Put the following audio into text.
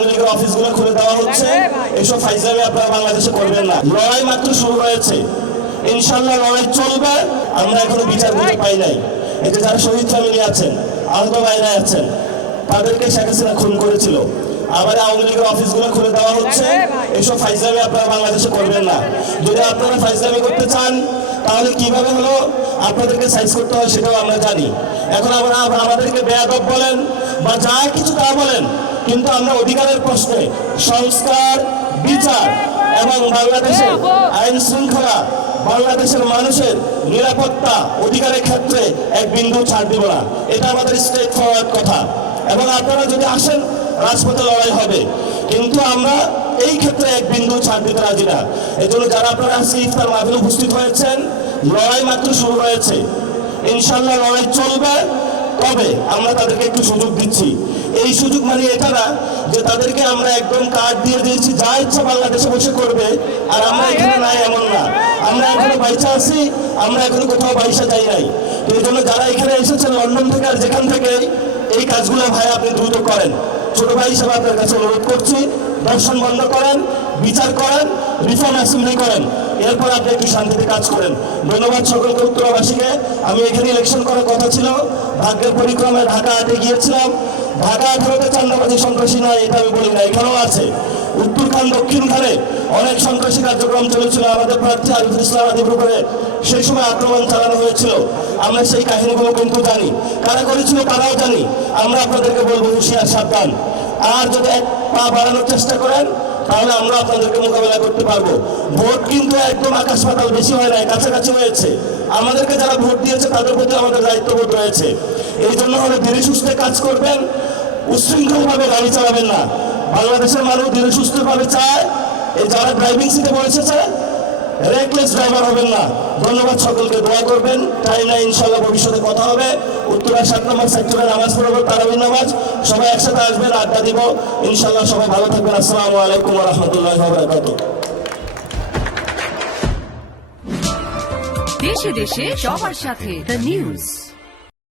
আওয়ামী লীগের অফিসগুলো খুলে দেওয়া হচ্ছে, এসব ফাইজলামি আপনারা বাংলাদেশে করবেন না। লড়াই মাত্র শুরু হয়েছে, ইনশাল্লাহ লড়াই চলবে। আমরা এখনো বিচার খুঁজে পাই নাই। এই যে যারা শহীদ ফ্যামিলি আছেন, আহত ভাইরা আছেন, তাদেরকে শেখ হাসিনা খুন করেছিল, আবার আওয়ামী লীগের অফিসগুলো খুলে দেওয়া হচ্ছে, এসব ফাইজলামি আপনারা বাংলাদেশে করবেন না। যদি আপনারা ফাইজলামি করতে চান তাহলে কিভাবে হলো আপনাদেরকে সাইজ করতে হয় সেটাও আমরা জানি। এখন আমরা আমাদেরকে বেয়াদব বলেন বা যা কিছু তা বলেন, কিন্তু আমরা অধিকারের প্রশ্নে সংস্কার, বিচার এবং বাংলাদেশের আইন শৃঙ্খলা, বাংলাদেশের মানুষের নিরাপত্তা অধিকারের ক্ষেত্রে এক বিন্দু ছাড় দিব না। এটা আমাদের স্ট্রেট ফরওয়ার্ড কথা। এবং আপনারা যদি আসেন রাজপথে লড়াই হবে, কিন্তু আমরা এই ক্ষেত্রে এক বিন্দু ছাড় দিতে রাজি না। এই জন্য যারা আপনারা আজকে ইফতার মাহফিলে উপস্থিত হয়েছেন, লড়াই মাত্র শুরু হয়েছে, ইনশাল্লাহ লড়াই চলবে। তবে আমরা তাদেরকে একটু সুযোগ দিচ্ছি। এই সুযোগ মানে এটা না যে তাদেরকে আমরা একদম কার্ড দিয়ে দিয়েছি, যা ইচ্ছা বাংলাদেশে বসে করবে আর আমরা এখানে নাই, এমন না। আমরা এখনো বাইচা আছি, আমরা এখনো কোথাও বাইসা যাই নাই। তো এই জন্য যারা এখানে এসেছেন লন্ডন থেকে আর যেখান থেকে, এই কাজগুলো ভাই আপনি দ্রুত করেন। ছোট ভাই হিসেবে আপনার কাছে অনুরোধ করছি, দর্শন বন্ধ করেন, বিচার করেন, রিফর্ম অ্যাসেম্বলি করেন, এরপর আপনি একটু শান্তিতে কাজ করেন। ধন্যবাদ সকলকে, উত্তরাবাসীকে। আমি এখানে ইলেকশন করার কথা ছিল, ভাগ্যের পরিক্রমায় ঢাকা 8-এ গিয়েছিলাম। ঢাকা 18-তে চান্দাবাজি সন্ত্রাসী নয় এটা আমি বলি না, এখানেও আছে। উত্তরখান দক্ষিণখানে অনেক সন্ত্রাসী কার্যক্রম চলেছিল, আমাদের প্রার্থী আরিফুল ইসলাম আদিবের উপরে সেই সময় আক্রমণ চালানো হয়েছিল। আমরা সেই কাহিনীগুলো কিন্তু জানি, কারা করেছিল তারাও জানি। আমরা আপনাদেরকে বলবো হুঁশিয়ার, সাবধান। আর যদি এক পা বাড়ানোর চেষ্টা করেন তাহলে আমরা আপনাদেরকে মোকাবেলা করতে পারবো। ভোট কিন্তু একদম আকাশ পাতাল বেশি হয় নাই, কাছাকাছি হয়েছে। আমাদেরকে যারা ভোট দিয়েছে তাদের প্রতি আমাদের দায়িত্ববোধ রয়েছে। এই জন্য হলে ধীরে সুস্থে কাজ করবেন, উচ্ছৃঙ্খলভাবে গাড়ি চালাবেন না। বাংলাদেশের মানুষ ধীরে সুস্থভাবে চায়। এই যারা ড্রাইভিং সিটে বসেছে, রেকলেস ড্রাইভার হবেন না। ধন্যবাদ সকলকে, দোয়া করবেন। টাইম নাই, ইনশাল্লাহ ভবিষ্যতে কথা হবে। উত্তরা 7 নম্বর সেক্টরে নামাজ পড়ব, তারাবির নামাজ। সবাই একসাথে আসবেন, আড্ডা দিব ইনশাল্লাহ। সবাই ভালো থাকবেন। আসসালামু আলাইকুম ওয়া রাহমাতুল্লাহি ওয়া বারাকাতুহু। দেশে দেশে সবার সাথে দ্য নিউজ।